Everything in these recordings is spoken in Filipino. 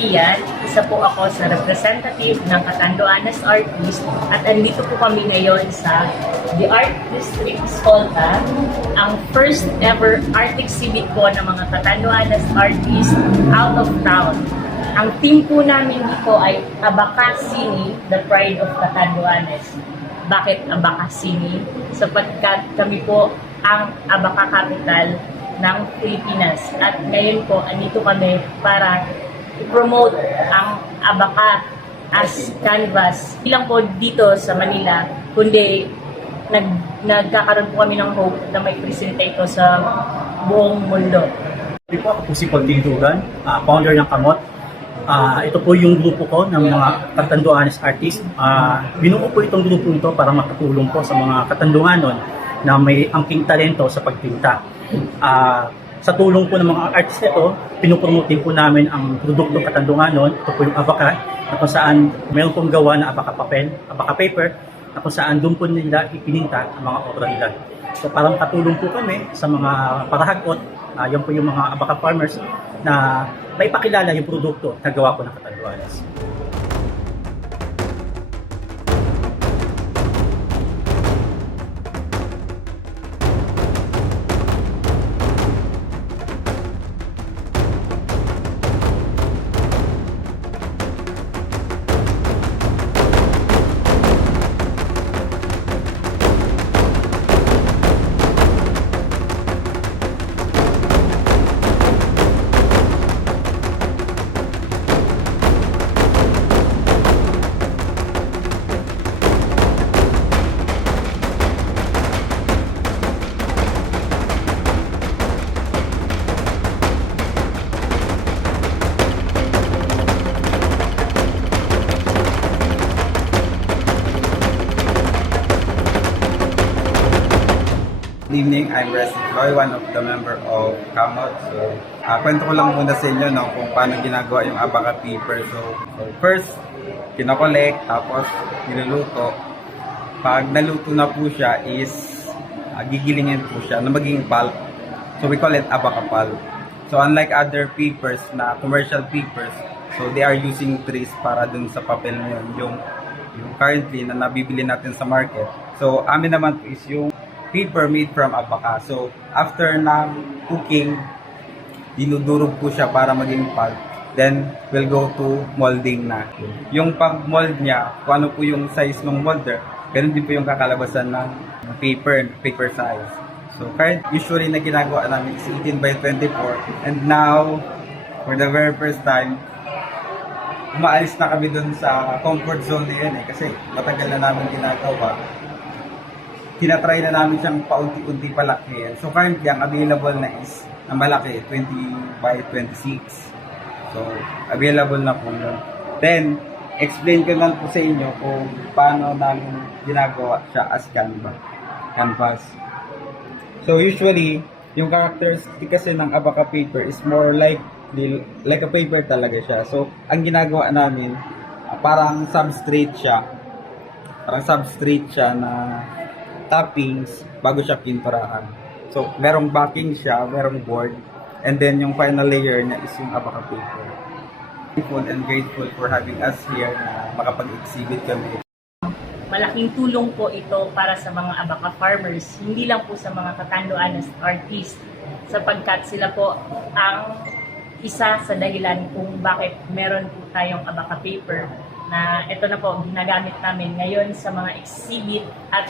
Bian, isa po ako sa representative ng Catanduanes Artist at andito po kami ngayon sa The Art District Escolta, ang first ever art exhibit po ng mga Catanduanes Artists out of town. Ang team po namin dito ay Abacasini, the pride of Catanduanes. Bakit Abacasini? Sapagkat kami po ang Abaca capital ng Pilipinas. At ngayon po, andito kami para i-promote ang Abaca as canvas. Hindi lang po dito sa Manila, kundi nagkakaroon po kami ng hope na may presenta ito sa buong mundo. Ako po si Pagding Dugan, founder ng Kamot. Ito po yung grupo ko ng mga Catanduanes artists. Binuo po itong grupo ito para makatulong po sa mga Catanduanon na may angking talento sa pagpinta. Sa tulong po ng mga artist ito, pinupromote po namin ang produktong Catanduanon. Ito po yung Abaca, na kung saan mayroon pong gawa na Abaca papel, Abaca paper, na kung saan doon po nila ipininta ang mga obra nila. So parang katulong po kami sa mga parahagot, yan po yung mga Abaca farmers na may pakilala yung produkto na gawa po ng Catanduanes. Good evening, I'm Resik Loy, one of the member of Kamot. So, kwento ko lang muna sa inyo kung paano ginagawa yung Abaca paper. So first, kinokolek, tapos niluluto. Pag naluto na po siya is gigilingin po siya na maging pulp. So we call it Abaca pulp. So unlike other papers na commercial papers, so they are using trees para dun sa papel na yun, yung currently na nabibili natin sa market. So amin naman po is yung paper made from Abaca. So, after ng cooking, dinudurog po siya para maging pulp. Then, we'll go to molding na. Yung pag-mold niya, kung ano po yung size ng molder, ganun din po yung kakalabasan ng paper size. So, usually na ginagawa namin is 18 by 24. And now, for the very first time, umaalis na kami dun sa comfort zone na yun kasi matagal na namin ginagawa. Tinatry na namin siyang paunti-unti palakihin. So currently, ang available na is na malaki, 20 by 26. So, available na po yun. Then, explain ko lang po sa inyo kung paano namin ginagawa siya as canvas. So, usually, yung characteristic kasi ng Abaca paper is more like a paper talaga siya. So, ang ginagawa namin, parang substrate siya. Na toppings bago siya pinturahan. So, merong backing siya, merong board, and then yung final layer niya is yung Abaca paper. Thankful and grateful for having us here na makapag-exhibit kami. Malaking tulong po ito para sa mga Abaca farmers, hindi lang po sa mga Catanduanes artists, sapagkat sila po ang isa sa dahilan kung bakit meron po tayong Abaca paper na ito na po ginagamit namin ngayon sa mga exhibit at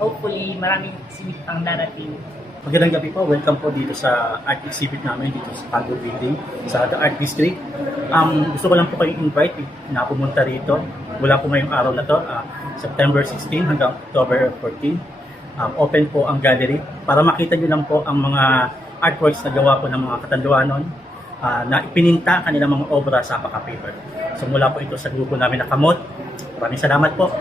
hopefully maraming exhibit pang darating. Magandang gabi po, welcome po dito sa art exhibit namin dito sa Pago Building sa The Art District. Gusto ko lang po kayong invite na pumunta rito mula po ngayong araw na to, September 16 hanggang October 14. Open po ang gallery para makita nyo lang po ang mga artworks na gawa po ng mga Catanduanon na ipininta kanilang mga obra sa Abaca paper. So mula po ito sa grupo namin na Kamot. Maraming salamat po.